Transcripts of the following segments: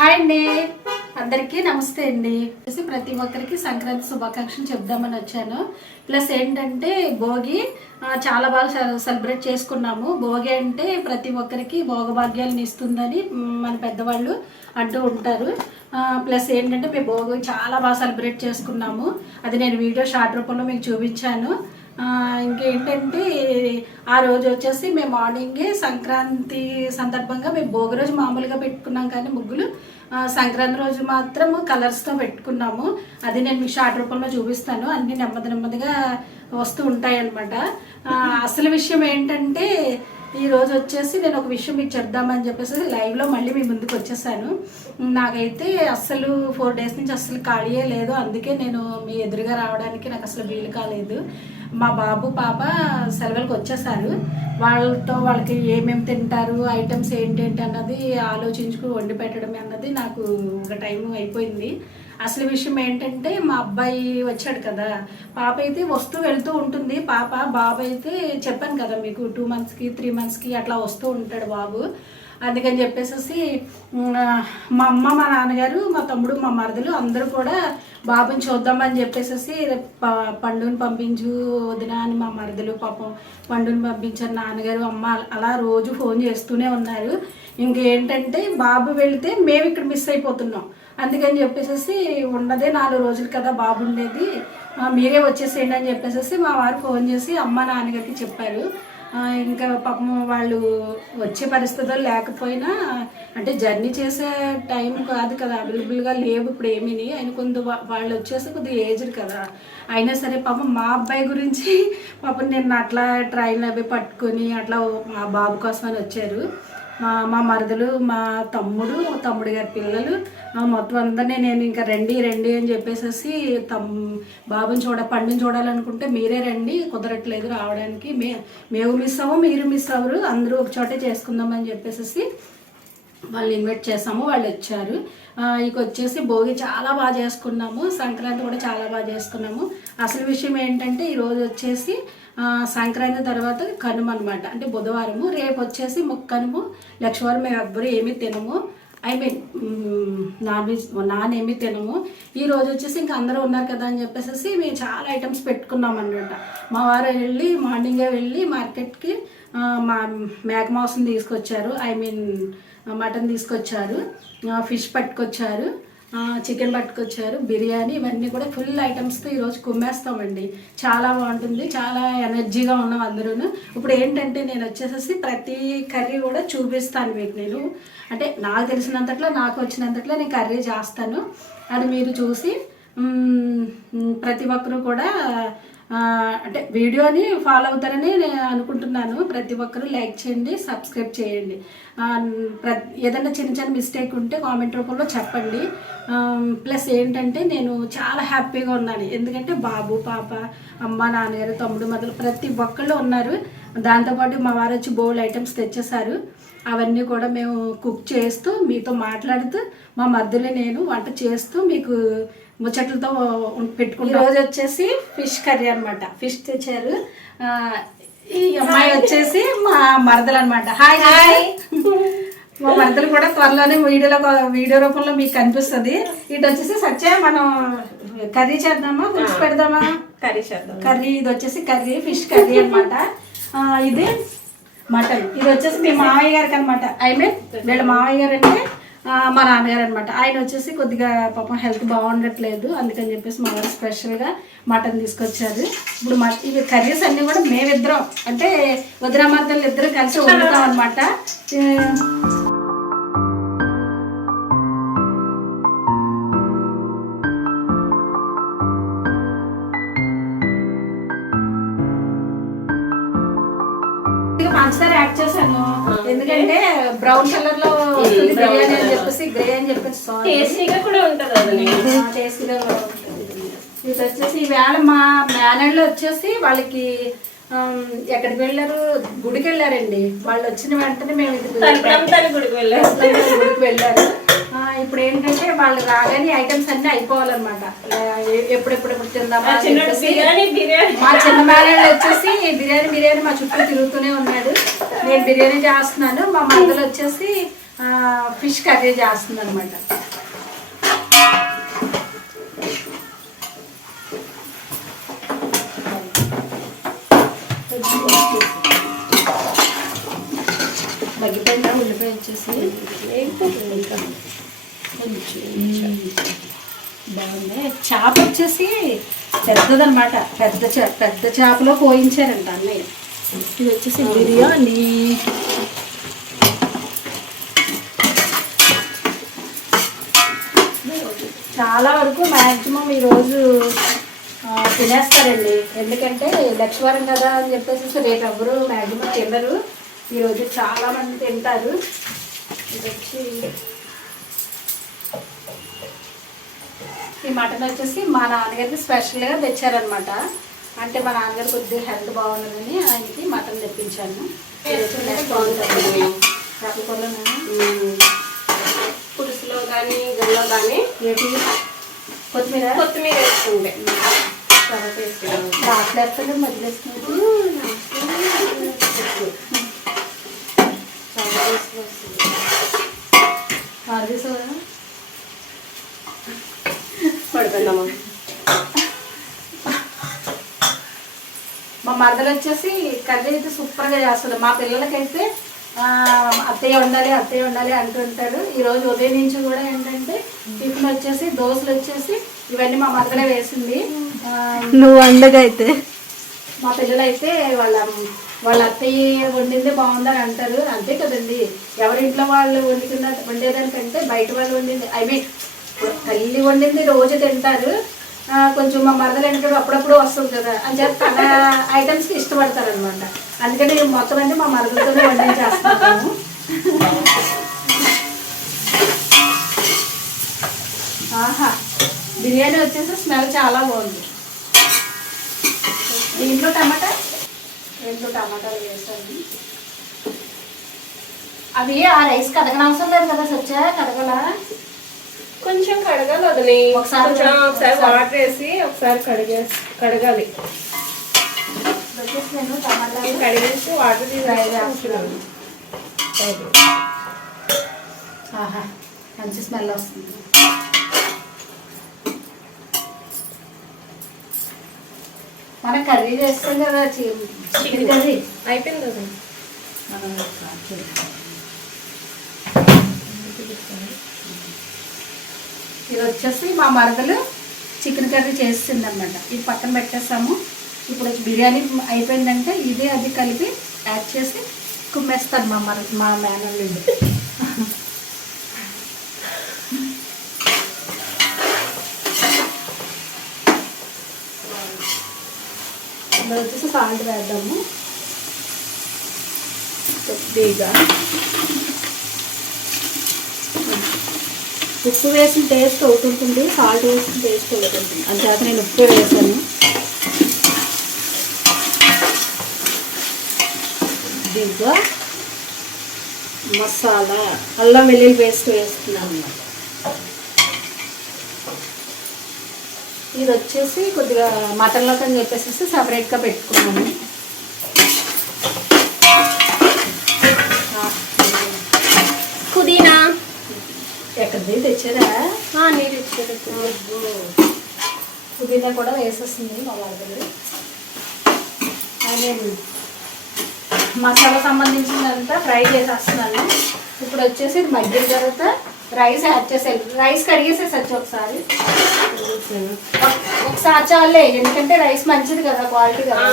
Hi అండి, అందరికీ నమస్తే అండి. ప్రతి ఒక్కరికి సంక్రాంతి శుభాకాంక్షలు చెప్దామని వచ్చాను. ప్లస్ ఏంటంటే భోగి చాలా బాగా సెలబ్రేట్ చేసుకున్నాము. భోగి అంటే ప్రతి ఒక్కరికి భోగభాగ్యాలను ఇస్తుందని మన పెద్దవాళ్ళు అంటూ ఉంటారు. ప్లస్ ఏంటంటే మేము భోగి చాలా బాగా సెలబ్రేట్ చేసుకున్నాము. అది నేను వీడియో షార్ట్ రూపంలో మీకు చూపించాను. ఇంకేంటంటే ఆ రోజు వచ్చేసి మేము మార్నింగే సంక్రాంతి సందర్భంగా మేము భోగి రోజు మామూలుగా పెట్టుకున్నాం, కానీ ముగ్గులు సంక్రాంతి రోజు మాత్రం కలర్స్తో పెట్టుకున్నాము. అది నేను మీకు షార్ట్ రూపంలో చూపిస్తాను. అన్నీ నెమ్మదిగా వస్తూ ఉంటాయి అన్నమాట. అసలు విషయం ఏంటంటే ఈ రోజు వచ్చేసి నేను ఒక విషయం మీకు చెప్దామని చెప్పేసి లైవ్లో మళ్ళీ మీ ముందుకు వచ్చేసాను. నాకైతే అస్సలు 4 days నుంచి అస్సలు ఖాళీయే లేదు. అందుకే నేను మీ ఎదురుగా రావడానికి నాకు అసలు వీలు కాలేదు. మా బాబు పాప సెలవులకు వచ్చేసారు. వాళ్ళకి ఏమేమి తింటారు, ఐటమ్స్ ఏంటేంటి అన్నది ఆలోచించుకుని వండి పెట్టడం అన్నది నాకు ఒక టైం అయిపోయింది. అసలు విషయం ఏంటంటే మా అబ్బాయి వచ్చాడు కదా, పాప అయితే వస్తూ వెళ్తూ ఉంటుంది. బాబు అయితే చెప్పాను కదా మీకు 2 monthsకి 3 monthsకి అట్లా వస్తూ ఉంటాడు బాబు. అందుకని చెప్పేసి మా అమ్మ, మా నాన్నగారు, మా తమ్ముడు, మా మరదలు అందరూ కూడా బాబుని చూద్దామని చెప్పేసి పండుని పంపించు వదిన అని మా మరదలు పాపం పండుని పంపించారు. నాన్నగారు అమ్మ అలా రోజు ఫోన్ చేస్తూనే ఉన్నారు. ఇంకేంటంటే బాబు వెళితే మేము ఇక్కడ మిస్ అయిపోతున్నాం. అందుకని చెప్పేసి ఉన్నదే 4 రోజులు కదా బాబు ఉండేది, మీరే వచ్చేసేయండి అని చెప్పేసి మా వారు ఫోన్ చేసి అమ్మ నాన్నగారికి చెప్పారు. ఇంకా పాపం వాళ్ళు వచ్చే పరిస్థితులు లేకపోయినా, అంటే జర్నీ చేసే టైం కాదు కదా, అవైలబుల్గా లేవు ఇప్పుడు ఏమీని. ఆయన వాళ్ళు వచ్చేసి కొద్దిగా ఏజ్డ్ కదా, అయినా సరే పాపం మా అబ్బాయి గురించి పాపం నేను అట్లా ట్రైన్ అవి పట్టుకొని అట్లా మా బాబు కోసమని వచ్చారు. మా మరదలు, మా తమ్ముడు గారి పిల్లలు మొత్తం అందరినీ నేను ఇంకా రండి అని చెప్పేసి బాబుని పండుని చూడాలనుకుంటే మీరే రండి, కుదరట్లేదు రావడానికి, మేము మిస్ అవ్వము, మీరు మిస్ అవ్వరు, అందరూ ఒక చోటే చేసుకుందామని చెప్పేసి వాళ్ళు ఇన్వైట్ చేసాము. వాళ్ళు వచ్చారు. ఇక వచ్చేసి భోగి చాలా బాగా చేసుకున్నాము, సంక్రాంతి కూడా చాలా బాగా చేసుకున్నాము. అసలు విషయం ఏంటంటే ఈరోజు వచ్చేసి సంక్రాంతి తర్వాత కనుమ అనమాట, అంటే బుధవారము. రేపు వచ్చేసి ముక్కనుము, లక్షవారం. మేము ఎవ్వరూ ఏమీ తినము, నాన్ ఏమీ తినము. ఈ రోజు వచ్చేసి ఇంకా అందరూ ఉన్నారు కదా అని చెప్పేసి మేము చాలా ఐటమ్స్ పెట్టుకున్నాం అన్నమాట. మా వారు మార్నింగే వెళ్ళి మార్కెట్కి మేక మాంసం తీసుకొచ్చారు, మటన్ తీసుకొచ్చారు, ఫిష్ పట్టుకొచ్చారు, చికెన్ పట్టుకొచ్చారు, బిర్యానీ, ఇవన్నీ కూడా ఫుల్ ఐటమ్స్తో ఈరోజు కుమ్మేస్తామండి. చాలా బాగుంటుంది, చాలా ఎనర్జీగా ఉన్నాం అందరూ. ఇప్పుడు ఏంటంటే నేను వచ్చేసి ప్రతి కర్రీ కూడా చూపిస్తాను మీకు. నేను అంటే నాకు తెలిసినంతట్లో, నాకు వచ్చినంతట్లో నేను కర్రీ చేస్తాను. అది మీరు చూసి ప్రతి ఒక్కరూ కూడా అంటే వీడియోని ఫాలో అవుతారని నేను అనుకుంటున్నాను. ప్రతి ఒక్కరూ లైక్ చేయండి, సబ్స్క్రైబ్ చేయండి. ఏదైనా చిన్న మిస్టేక్ ఉంటే కామెంట్ రూపంలో చెప్పండి. ప్లస్ ఏంటంటే నేను చాలా హ్యాపీగా ఉన్నాను, ఎందుకంటే బాబు, పాప, అమ్మ, నాన్నగారు, తమ్ముడు, మదలు ప్రతి ఒక్కళ్ళు ఉన్నారు. దాంతోపాటు మా వారు వచ్చి బౌల్ ఐటమ్స్ తెచ్చేసారు. అవన్నీ కూడా మేము కుక్ చేస్తూ మీతో మాట్లాడుతూ మా మధ్యలో నేను వంట చేస్తూ మీకు ముచ్చట్లతో పెట్టుకుంటాం. రోజు వచ్చేసి ఫిష్ కర్రీ అనమాట, ఫిష్ తెచ్చారు. ఈ అమ్మాయి వచ్చేసి మా మరదలు అనమాట. హాయ్. మా మరదలు కూడా త్వరలోనే వీడియో రూపంలో మీకు కనిపిస్తుంది. ఇటు వచ్చేసి సత్య మనం కర్రీ చేద్దామా, పులుసు పెడదామా? కర్రీ. ఇది వచ్చేసి ఫిష్ కర్రీ అనమాట. ఇది మటన్. ఇది వచ్చేసి మీ మామయ్య గారికి అనమాట. వీళ్ళ మామయ్య గారు అంటే మా నాన్నగారు అనమాట. ఆయన వచ్చేసి కొద్దిగా పాపం హెల్త్ బాగుండట్లేదు, అందుకని చెప్పేసి మా వారు స్పెషల్గా మటన్ తీసుకొచ్చారు. ఇప్పుడు ఇవి కర్రీస్ అన్నీ కూడా మేమిద్దరం, అంటే వదిన మరదలు ఇద్దరు కలిసి వండుతాం అనమాట. పంచదార యాడ్ చేశాను, ఎందుకంటే బ్రౌన్ కలర్ లో బిర్యానీ అని చెప్పేసి, గ్రే అని చెప్పేసి టేస్టీగా కూడా ఉంటుంది. ఇది వచ్చేసి ఈవేళ మా మేనళ్ళు వచ్చేసి వాళ్ళకి ఎక్కడికి వెళ్ళారు, గుడికి వెళ్ళారండి. వాళ్ళు వచ్చిన వెంటనే మేము గుడికి వెళ్ళారు. ఇప్పుడు ఏంటంటే వాళ్ళు రాగానే ఐటమ్స్ అన్ని అయిపోవాలన్నమాట. ఎప్పుడెప్పుడు తిందామా. మా చిన్న మేనళ్ళు వచ్చేసి బిర్యానీ మా చుట్టూ తిరుగుతూనే ఉన్నాడు. నేను బిర్యానీ చేస్తున్నాను. మా మరదలు వచ్చేసి ఫిష్ కర్రీ చేస్తుంది అనమాట. మగ్గిపోయిన ఉల్లిపాయ వచ్చేసి బాగుంది. చేప వచ్చేసి పెద్దదనమాట, పెద్ద చేపలో కోయించారంట అన్నయ్య. ఇది వచ్చేసి బిర్యానీ. చాలా వరకు మ్యాక్సిమం ఈరోజు తినేస్తారండి, ఎందుకంటే లక్ష్మీవారం కదా అని చెప్పేసి రేపు ఎవరు మ్యాక్సిమం తినరు, ఈరోజు చాలామంది తింటారు. ఇది వచ్చి ఈ మటన్ వచ్చేసి మా నాన్నగారికి స్పెషల్గా తెచ్చారనమాట. అంటే మా నాన్నగారు కొద్దిగా హెల్త్ బాగుండదని ఆయనకి మటన్ తెప్పించాను. పులుసులో కానీ గల్లో కానీ ఏంటి కొత్తిమీర వేసుకుంటే తర్వాత వేసుకున్నాను. దాంట్లో వేస్తాను, మధ్యలో వేసుకున్నాను. పడుతున్నాము. మా మరదలు వచ్చేసి కర్రీ అయితే సూపర్గా చేస్తుంది. మా పిల్లలకైతే అత్తయ్య ఉండాలి అంటుంటారు. ఈరోజు ఉదయం నుంచి కూడా ఏంటంటే టిఫిన్ వచ్చేసి దోశలు వచ్చేసి ఇవన్నీ మా మరదలే వేసింది. నువ్వు వండగా అయితే మా పిల్లలైతే వాళ్ళ అత్తయ్య వండిందే బాగుందని అంటారు. అంతే కదండి, ఎవరింట్లో వాళ్ళు వండేదానికంటే బయట వాళ్ళు వండింది, ఐ మీన్ తల్లి వండింది రోజు తింటారు. కొంచెం మా మరదలు ఏంటంటే అప్పుడప్పుడు వస్తుంది కదా అని చెప్పి తన ఐటమ్స్కి ఇష్టపడతారు అనమాట. అందుకని మొత్తం అంటే మా మరదలతోనే వండించేస్తున్నాము. ఆహా, బిర్యానీ వచ్చేసి స్మెల్ చాలా బాగుంది. దీంట్లో రెండు టమాటాలు వేసాను. అవి ఆ రైస్ కడగనవసరం లేదు కదా సచ్చా, కడగలా? కొంచెం కడగాలి వదిలి, ఒకసారి వాటర్ వేసి ఒకసారి కడగాలి. నేను టమాటాలు కడిగేసి వాటర్ వేస్తున్నాను. ఆహా, మంచి స్మెల్ వస్తుంది. మనం కర్రీ చేస్తాం కదా, చికెన్ కర్రీ అయిపోయింది కదా. ఇది వచ్చేసి మా మరదలు చికెన్ కర్రీ చేస్తుంది అనమాట. ఇది పక్కన పెట్టేస్తాము. ఇప్పుడు బిర్యానీ అయిపోయిందంటే ఇది అది కలిపి యాడ్ చేసి కుమ్మేస్తాను మా మేనల్లుండి. ఇందులో వచ్చేసి సాల్ట్ వేద్దాము కొద్దిగా. ఉప్పు వేసిన టేస్ట్ ఒకటి ఉంటుంది, సాల్ట్ వేసిన టేస్ట్ ఒకటి ఉంటుంది. అంతేకాక నేను ఉప్పు వేసాను. దీంట్లో మసాలా అల్లం వెల్లుల్లి పేస్ట్ వేస్తున్నాను అన్నమాట. ఇది వచ్చేసి కొద్దిగా మటన్లోకి అని చెప్పేసి సపరేట్గా పెట్టుకున్నాను. పుదీనా ఎక్కడిది తెచ్చారా? నీరు ఇచ్చారు. పుదీనా కూడా వేసేస్తుంది మా వాళ్ళకి. నేను మసాలా సంబంధించిందంతా ఫ్రై చేసేస్తున్నాను. ఇప్పుడు వచ్చేసి ఇది మగ్గిన తర్వాత రైస్ యాడ్ చేసేది. రైస్ కడిగేసేసచ్చు ఒకసారి చాలే, ఎందుకంటే రైస్ మంచిది కదా, క్వాలిటీ కదా.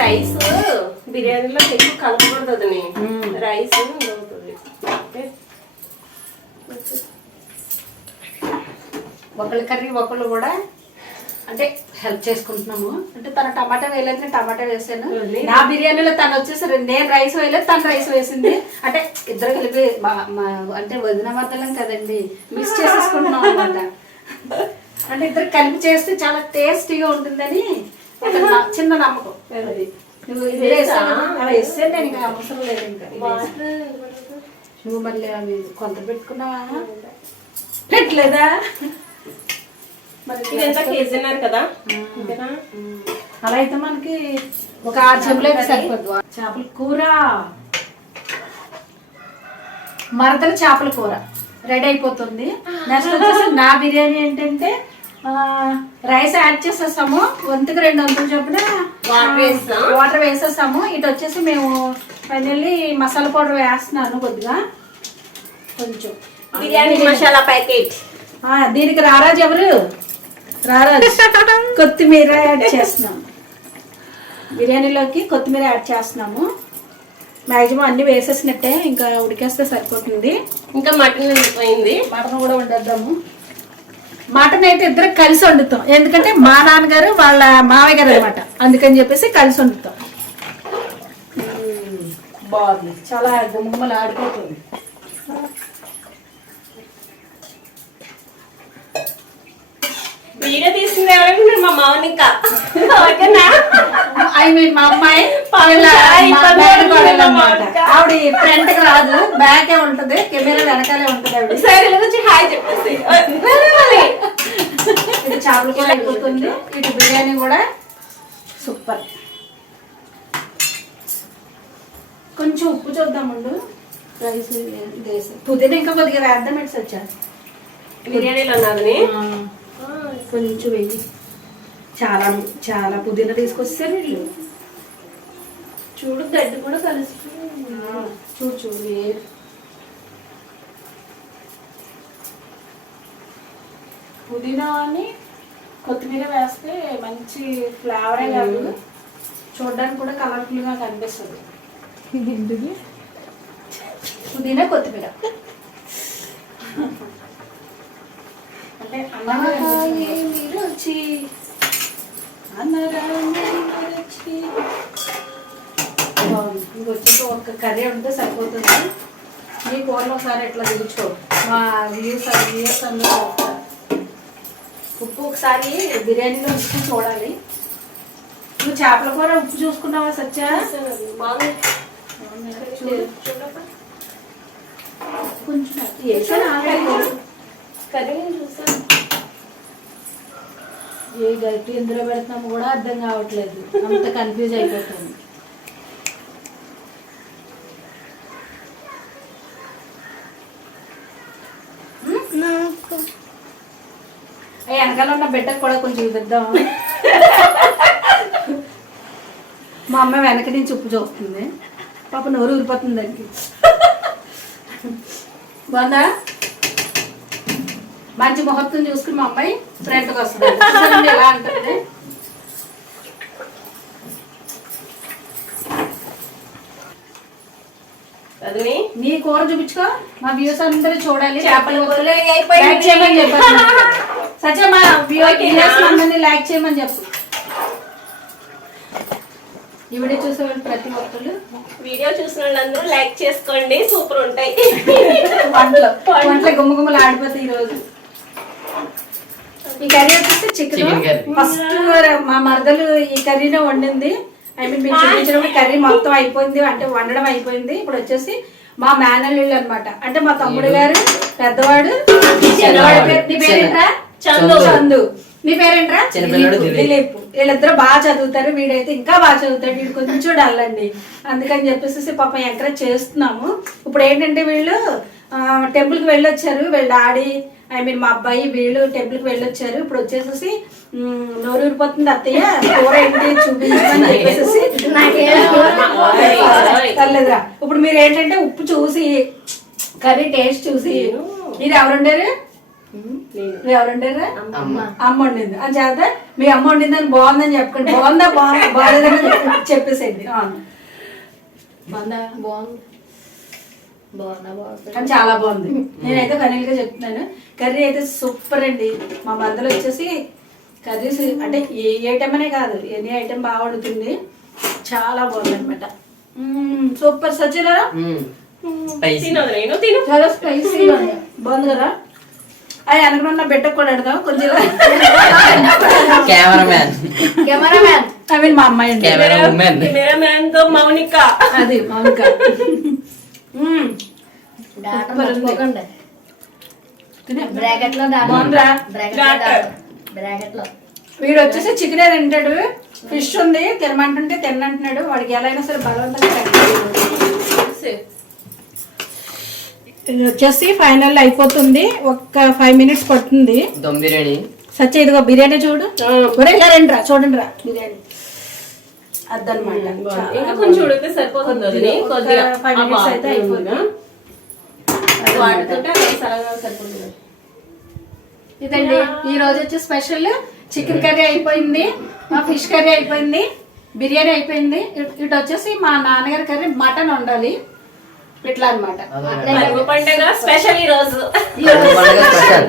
రైస్ బిర్యానీలో ఎక్కువ కలపకూడదు, రైస్ అవుతుంది. ఒకళ్ళ కర్రీ ఒకళ్ళు కూడా అంటే హెల్ప్ చేసుకుంటున్నాము. అంటే తన టమాటా వేయలేదు, నేను టమాటా వేసాను. నా బిర్యానీలో తను వచ్చేసి నేను రైస్ వేయలేదు, తను రైస్ వేసింది. అంటే ఇద్దరు కలిపి అంటే వదిన మద్దలం కదండి, మిక్స్ చేసేసుకుంటున్నాం అనమాట. అంటే ఇద్దరు కలిపి చేస్తే చాలా టేస్టీగా ఉంటుందని ఒక చిన్న నమ్మకం. నువ్వు ఇది వేస్తే నేను ఇంకా అవసరం లేదు. ఇంకా నువ్వు మళ్ళీ అవి కొంత పెట్టుకున్నావా? పెట్టలేదా? కేజీన్నారు కదా, అలా అయితే మనకి ఒక 6 చెంబులు అయితే సరిపోద్దు. చేపల కూర, మరదల చేపల కూర రెడీ అయిపోతుంది. నెక్స్ట్ వచ్చేసి నా బిర్యానీ ఏంటంటే రైస్ యాడ్ చేసేస్తాము, వంతుకు 2 వంతులు చొప్పున వాటర్ వేసేస్తాము. ఇటు వచ్చేసి మేము ఫైనల్లీ మసాలా పౌడర్ వేస్తున్నాను కొద్దిగా, కొంచెం బిర్యానీ మసాలా ప్యాకెట్. దీనికి రారాజు ఎవరు? రారాజు కొత్తిమీర యాడ్ చేస్తున్నాము. బిర్యానీలోకి కొత్తిమీర యాడ్ చేస్తున్నాము. మ్యాక్సిమం అన్ని వేసేసినట్టే, ఇంకా ఉడికేస్తే సరిపోతుంది. ఇంకా మటన్ అయిపోయింది, మటన్ కూడా వండేద్దాము. మటన్ అయితే ఇద్దరు కలిసి వండుతాం, ఎందుకంటే మా నాన్నగారు వాళ్ళ మావయ్య గారు అనమాట, అందుకని చెప్పేసి కలిసి వండుతాం. బాగుంది, చాలా గుమ్మలు ఆడిపోతుంది. వీడియో తీసింది ఎవరైనా మా మామని, ఇంకా ఐ మీన్ మా అమ్మాయి ఆవిడ ఫ్రంట్ కి రాదు, బ్యాకే ఉంటది, కెమెరా వెనకాలే ఉంటది. ఆవిడ సరే వచ్చి హాయ్ చెప్పేసి. ఇది చేపల కూర అయిపోతుంది, ఇటు బిర్యానీ కూడా సూపర్. కొంచెం ఉప్పు చూద్దామండు, రైస్ పుదీనా ఇంకా కొద్దిగా వేద్దాం. ఇట్స్ వచ్చా బిర్యానీలో ఉన్నదని కొంచెం వెయ్యి. చాలా చాలా పుదీనా తీసుకొస్తారు వీళ్ళు. చూడు గడ్డి కూడా కలిసి చూడు చూడు. పుదీనా అని కొత్తిమీర వేస్తే మంచి ఫ్లేవరే కాదు, చూడడానికి కూడా కలర్ఫుల్గా కనిపిస్తుంది. పుదీనా కొత్తిమీర అంటే రుచి ఇంకొచ్చేసి ఒక కర్రీ ఉంటే సరిపోతుంది. మీ కూరలో ఒకసారి ఎట్లా దిగుచుకో, మా వ్యూస్ అందరూ ఉప్పు ఒకసారి బిర్యానీలో ఉప్పు చూడాలి. నువ్వు చేపల కూర ఉప్పు చూసుకున్నావా సత్యా? కొంచెం ఏ గట్టి ఎందులో పెడుతున్నాము కూడా అర్థం కావట్లేదు, అంత కన్ఫ్యూజ్ అయిపోతుంది. వెనకాల ఉన్న బిడ్డకు కూడా కొంచెం చూపిద్దాం. మా అమ్మ వెనక నుంచి ఉప్పు చూస్తుంది, పాప నోరు ఊరిపోతుంది దానికి. బాగుందా? మంచి ముహూర్తం చూసుకుని మా అమ్మాయి ఫ్రెండ్కి వస్తుంది. ఎలా అంటుంది? నీ కూర చూపించుకో, మా వ్యూస్ అందరూ చూడాలి. లైక్ చేయమని చెప్పాలి సత్య, మా వ్యూస్ అందరినీ లైక్ చేయమని చెప్పు. ఈ వీడియో చూసే వాళ్ళు ప్రతి ఒక్కరు వీడియో చూసిన వాళ్ళందరూ లైక్ చేసుకోండి, సూపర్ ఉంటాయి వంటలు గుమ్మగుమ్మలు ఆడిపోతాయి. ఈ రోజు ఈ కర్రీ వచ్చేసి చికెన్. ఫస్ట్ మా మరదలు ఈ కర్రీనే వండింది. ఐ మీన్ మీకు చూపించినప్పుడు కర్రీ మొత్తం అయిపోయింది, అంటే వండడం అయిపోయింది. ఇప్పుడు వచ్చేసి మా మేనల్లుళ్ళు అనమాట, అంటే మా తమ్ముడు గారు పెద్దవాడు. నీ పేరేంట్రా? చందు. నీ పేరేంట్రా? దిలీప్. వీళ్ళిద్దరు బాగా చదువుతారు, వీడైతే ఇంకా బాగా చదువుతాడు, వీడు కొంచెం డల్లండి. అందుకని చెప్పేసి పాపం ఎంకరేజ్ చేస్తున్నాము. ఇప్పుడు ఏంటంటే వీళ్ళు టెంపుల్కి వెళ్ళొచ్చారు, వీళ్ళ డాడీ ఐ మీన్ మా అబ్బాయి వీళ్ళు టెంపుల్కి వెళ్ళొచ్చారు. ఇప్పుడు వచ్చేసి నోరు ఊరిపోతుంది అత్తయ్య, కూర ఏంటి చూపించమని చెప్పేసి. పర్లేదురా. ఇప్పుడు మీరు ఏంటంటే ఉప్పు చూసి కర్రీ టేస్ట్ చూసి, మీరు ఎవరుండారు? ఎవరుండారు? అమ్మ వండింది అని చేద్దా. మీ అమ్మ వండిందని బాగుందని చెప్పండి. బాగుందా బాగాలేదని చెప్పేసేయండి. బాగుందా? బాగుంది. కానీ చాలా బాగుంది. నేనైతే ఫైనల్ గా చెప్తున్నాను, కర్రీ అయితే సూపర్ అండి. మా మధ్యలో వచ్చేసి కర్రీస్ అంటే ఏ ఐటమ్ అనే కాదు, ఎనీ ఐటమ్ బాగా వండుతుంది. చాలా బాగుంది అనమాట. సూపర్ సచ్చిరా, తినదు నేను తిను. చాలా స్పైసీ బాగుంది కదా. అది అనుకున్న బిడ్డకు కూడా అడదాం కొంచెం. కెమెరామ్యాన్ ఐ మీన్ మా అమ్మాయి అండి, కెమెరామ్యాన్ తో మౌనిక. అది మౌనిక. వీడు వచ్చేసి చికెన్ తింటాడు, ఫిష్ ఉంది తినమంటుంటే తిన్నంటున్నాడు. వాడికి ఎలా అయినా సరే బలవంతంగా పెట్టాలి. ఇది వచ్చేసి ఫైనల్ అయిపోతుంది, ఒక్క 5 minutes పడుతుంది. దమ్ బిర్యానీ సత్య ఇదిగో బిర్యానీ చూడు. రండి రా చూడండి రా బిర్యానీ అదనమాట. ఇంకా కొంచెం ఉడికితే సరిపోతుంది. అది కొద్దిగా 5 minutes అయితే అయిపోతుంది. వాడుతుంటే అది సరగా సరిపోతుంది. ఇదండి ఈ రోజు వచ్చే స్పెషల్. చికెన్ కర్రీ అయిపోయింది, మా ఫిష్ కర్రీ అయిపోయింది, బిర్యానీ అయిపోయింది. ఇటు వచ్చేసి మా నాన్నగారి కర్రీ మటన్ వండాలి. ఇట్లా అనమాట. పండుగ స్పెషల్ ఈ రోజు. స్పెషల్